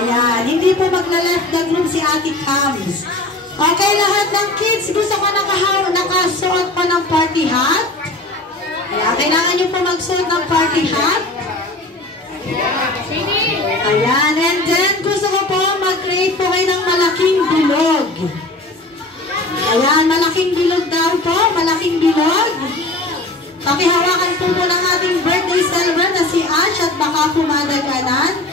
Ayan, hindi po magla-left the group si Ate Cams. Okay, lahat ng kids, gusto ko nakasuot pa ng party hat? Ayan, kailangan nyo po magsuot ng party hat? Ayan, and then gusto ko po mag-create po kayo ng malaking bilog. Ayan, malaking bilog daw po, malaking bilog. Pakihawakan po po ng ating birthday celebrant na si Ash at baka pumadaganan.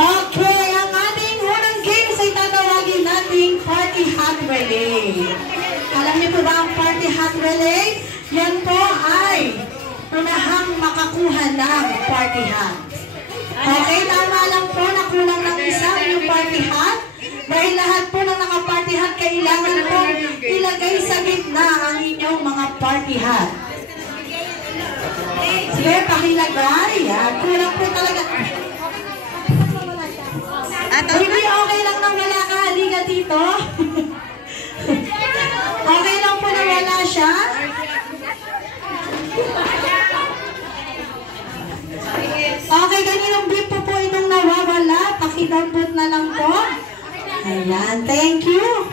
Okay, ang ating unang games ay tatawagin nating party hat relay. Alam niyo po ba ang party hat relay? Yan po ay unahang makakuha ng party hat. Okay, tama lang po na kulang ng isa yung party hat. Dahil lahat po ng naka-party hat, kailangan po ilagay sa gitna ang inyong mga party hat. Sige, pakilagay. Yan, kulang po talaga. Hindi, okay lang nang wala ka. Halika dito. Okay lang po na wala siya. Okay, kaninong beep po itong nawawala. Pakidampot na lang po. Ayan, thank you.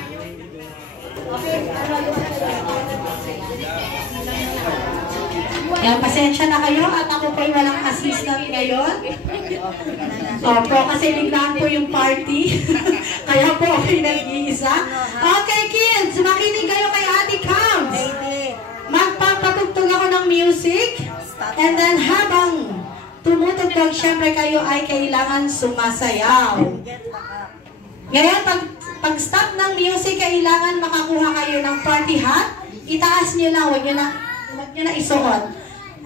Ayan, pasensya na kayo at ako po'y walang assistant ngayon. Opo, kasi biglaan po yung party. Kaya po ako'y nag-iisa. Okay, kids, makinig kayo kay Ate Cams. Magpapatugtog ako ng music. And then habang tumutugtog, syempre kayo ay kailangan sumasayaw. Ngayon, pag stop ng music, kailangan makakuha kayo ng party hat. Itaas nyo lang, huwag nyo na isuot.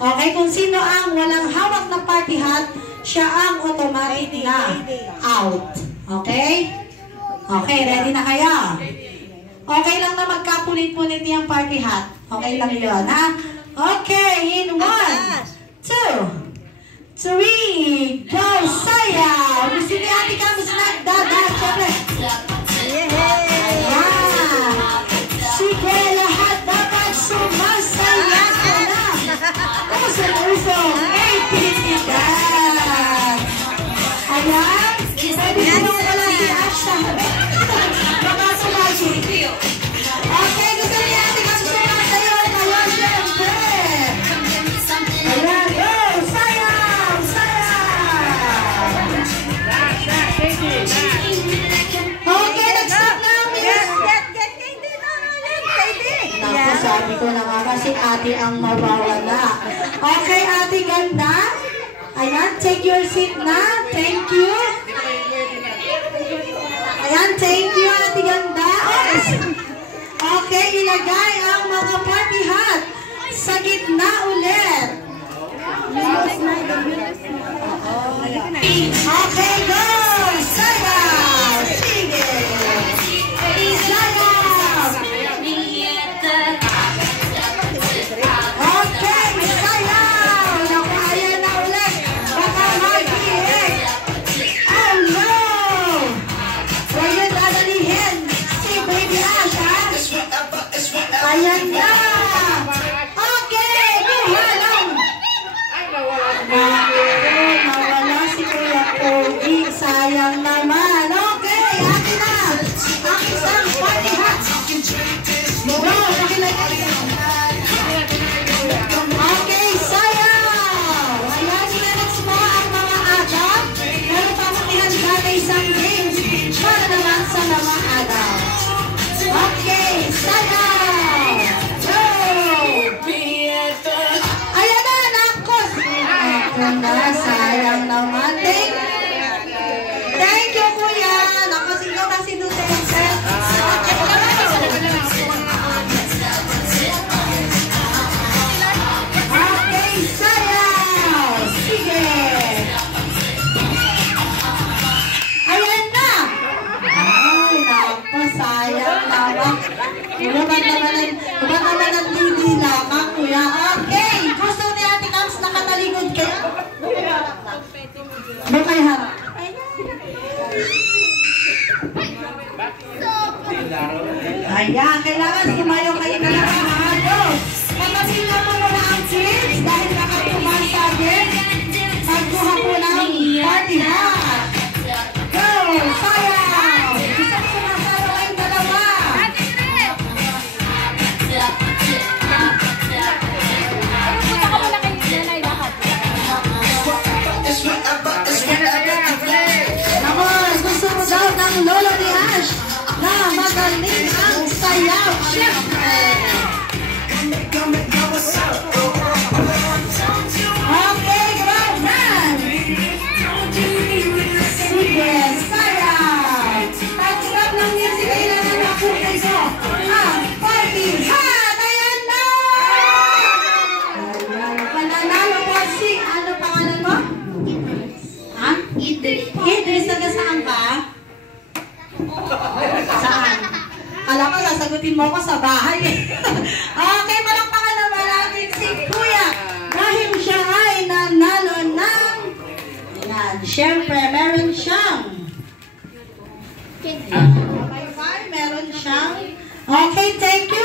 Okay, kung sino ang walang hawak na party hat, siya ang automatic na out. Okay? Okay, ready na kaya? Okay lang na magkapunit-punit yung party hat. Okay lang yun, ha? Okay, in 1, 2, 3, go, sayaw! Gusto niya Ate Cams nagdadas, syempre. Ayan! Sige, lahat dapat sumasaya ka na! Usong-usong, 18 ka! Ayan! Pwede mo wala si Asha. Baka sumagi. Okay, gusto niya Ate Cams sumasayaw ngayon, syempre. Ayan, go! Sayaw! Sayaw! Okay, nag-stop na ang music. Naku, sabi ko na nga kasi ate ang mawawala. Okay, ate ganda. Ayan, take your seat na. Thank you. Ayan, thank you, ate ganda. Okay, ilagay ang mga party hat sa gitna ulit. Okay, go! Sayaw! Sige! Sayaw! Okay, sayaw! Naku, ayan na ulit. Baka mag-ihik. Oh no! Huwag yun dadalihin. Si Baby Ash, ha? Ayan na! Okay, kuha lang! Nawala si Kuya Pogi. Sayang naman. Okay, akin na. Ang isang party hat. Bro, nakilagay. Okay, sayaw. Ayan, sinanats mo ang mga agaw. Pero pamatihan ka na isang games para naman sa mga agaw. Okay, sayaw. Go! Ayan na, nakos. Sayang naman. Thank you, Kuya. Naku, sino na si Duterte? Okay, sayaw. Sige. Ayan na. Ay, naku, sayang naman. Ba't naman nandidila ka, Kuya? Okay, gusto ni Ate Cams nakataligod kayo. Ba't kayo harap? Ayan, kailangan sumayo kayo na lang. Patasin na po muna ang kids. pupulutin mo ko sa bahay. Okay, palakpakan naman natin si Kuya. Dahil siya ay nanalo ng... Ayan, syempre, meron siyang... Bye-bye, meron siyang... Okay, thank you.